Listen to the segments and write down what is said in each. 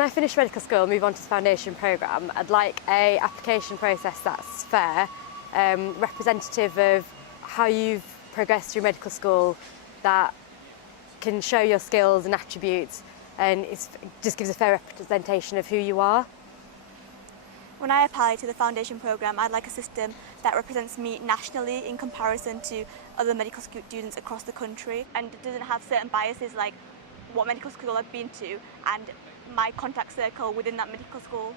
When I finish medical school and move on to the foundation programme, I'd like an application process that's fair, representative of how you've progressed through medical school, that can show your skills and attributes, and it just gives a fair representation of who you are. When I apply to the foundation programme, I'd like a system that represents me nationally in comparison to other medical students across the country, and doesn't have certain biases like what medical school I've been to and my contact circle within that medical school.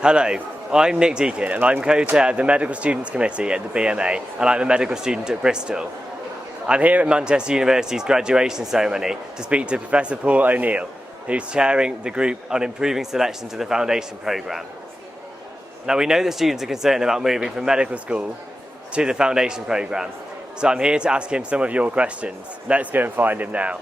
Hello, I'm Nick Deakin and I'm co-chair of the Medical Students Committee at the BMA, and I'm a medical student at Bristol. I'm here at Manchester University's graduation ceremony to speak to Professor Paul O'Neill, who's chairing the group on improving selection to the foundation programme. Now, we know that students are concerned about moving from medical school to the foundation programme, so I'm here to ask him some of your questions. Let's go and find him now.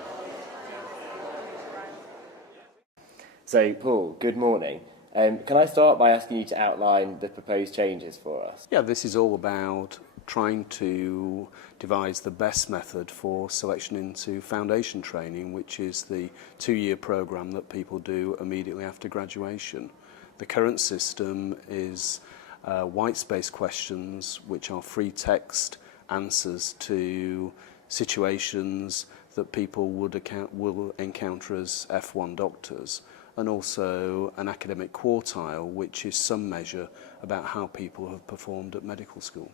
So, Paul, good morning. Can I start by asking you to outline the proposed changes for us? Yeah, this is all about trying to devise the best method for selection into foundation training, which is the 2-year programme that people do immediately after graduation. The current system is white space questions, which are free text answers to situations that people will encounter as F1 doctors, and also an academic quartile, which is some measure about how people have performed at medical school.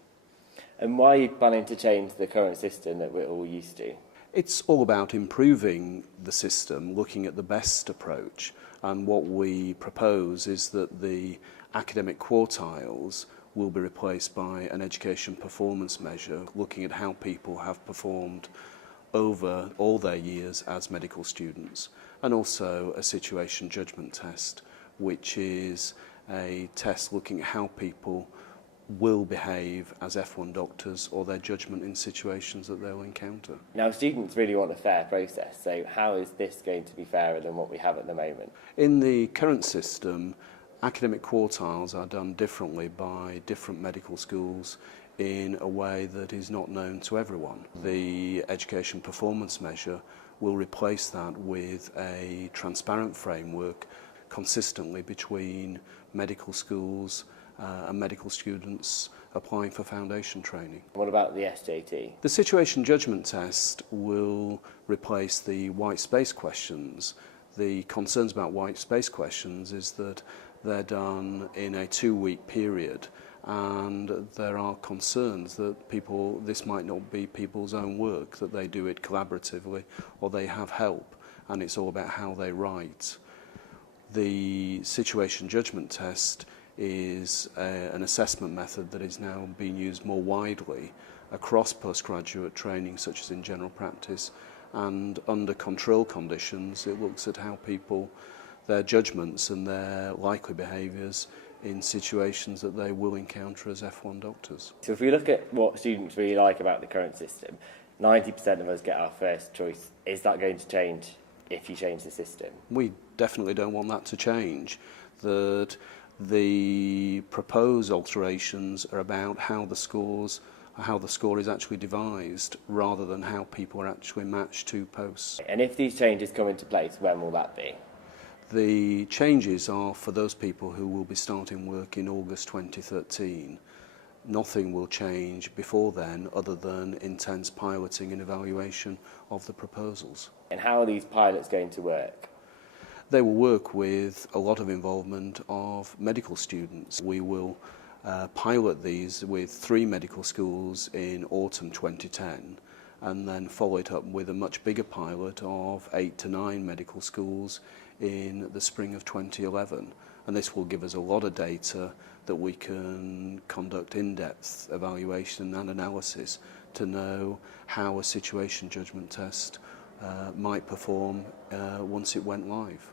And why are you planning to change the current system that we're all used to? It's all about improving the system, looking at the best approach, and what we propose is that the academic quartiles will be replaced by an education performance measure, looking at how people have performed over all their years as medical students, and also a situation judgment test, which is a test looking at how people will behave as F1 doctors or their judgment in situations that they'll encounter. Now, students really want a fair process, so how is this going to be fairer than what we have at the moment? In the current system, academic quartiles are done differently by different medical schools in a way that is not known to everyone. The education performance measure will replace that with a transparent framework consistently between medical schools and medical students applying for foundation training. What about the SJT? The situation judgment test will replace the white space questions. The concerns about white space questions is that they're done in a 2-week period, and there are concerns that this might not be people's own work, that they do it collaboratively or they have help, and it's all about how they write. The situation judgment test is an assessment method that is now being used more widely across postgraduate training, such as in general practice, and under control conditions it looks at how their judgments and their likely behaviours in situations that they will encounter as F1 doctors. So if we look at what students really like about the current system, 90% of us get our first choice. Is that going to change if you change the system? We definitely don't want that to change. That the proposed alterations are about how the score is actually devised, rather than how people are actually matched to posts. And if these changes come into place, when will that be? The changes are for those people who will be starting work in August 2013. Nothing will change before then other than intense piloting and evaluation of the proposals. And how are these pilots going to work? They will work with a lot of involvement of medical students. We will pilot these with 3 medical schools in autumn 2010, and then follow it up with a much bigger pilot of 8 to 9 medical schools in the spring of 2011. And this will give us a lot of data that we can conduct in-depth evaluation and analysis to know how a situation judgment test might perform once it went live.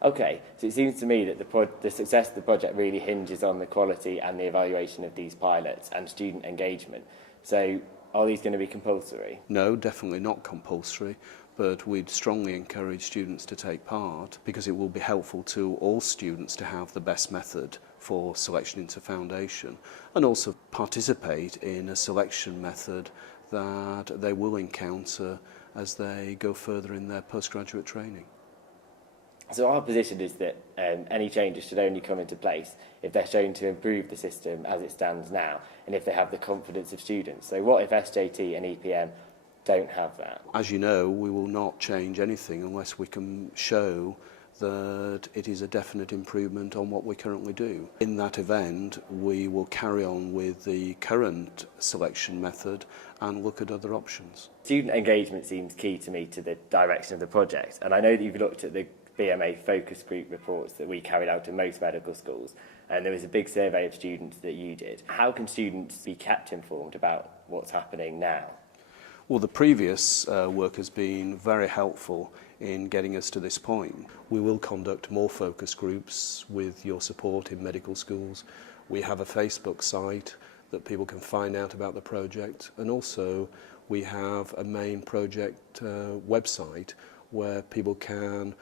Okay, so it seems to me that the success of the project really hinges on the quality and the evaluation of these pilots and student engagement. So are these going to be compulsory? No, definitely not compulsory, but we'd strongly encourage students to take part because it will be helpful to all students to have the best method for selection into foundation, and also participate in a selection method that they will encounter as they go further in their postgraduate training. So our position is that any changes should only come into place if they're shown to improve the system as it stands now, and if they have the confidence of students. So what if SJT and EPM don't have that? As you know, we will not change anything unless we can show that it is a definite improvement on what we currently do. In that event, we will carry on with the current selection method and look at other options. Student engagement seems key to me to the direction of the project, and I know that you've looked at the BMA focus group reports that we carried out in most medical schools, and there was a big survey of students that you did. How can students be kept informed about what's happening now? Well, the previous work has been very helpful in getting us to this point. We will conduct more focus groups with your support in medical schools. We have a Facebook site that people can find out about the project, and also we have a main project website where people can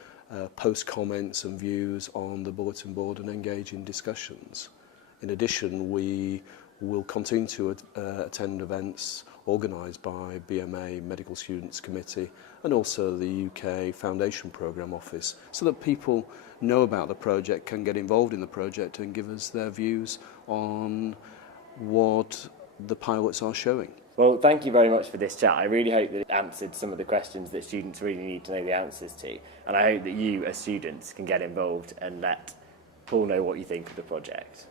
post comments and views on the bulletin board and engage in discussions. In addition, we will continue to attend events organised by BMA Medical Students Committee and also the UK Foundation Programme Office, so that people know about the project, can get involved in the project and give us their views on what the pilots are showing. Well, thank you very much for this chat. I really hope that it answered some of the questions that students really need to know the answers to, and I hope that you as students can get involved and let Paul know what you think of the project.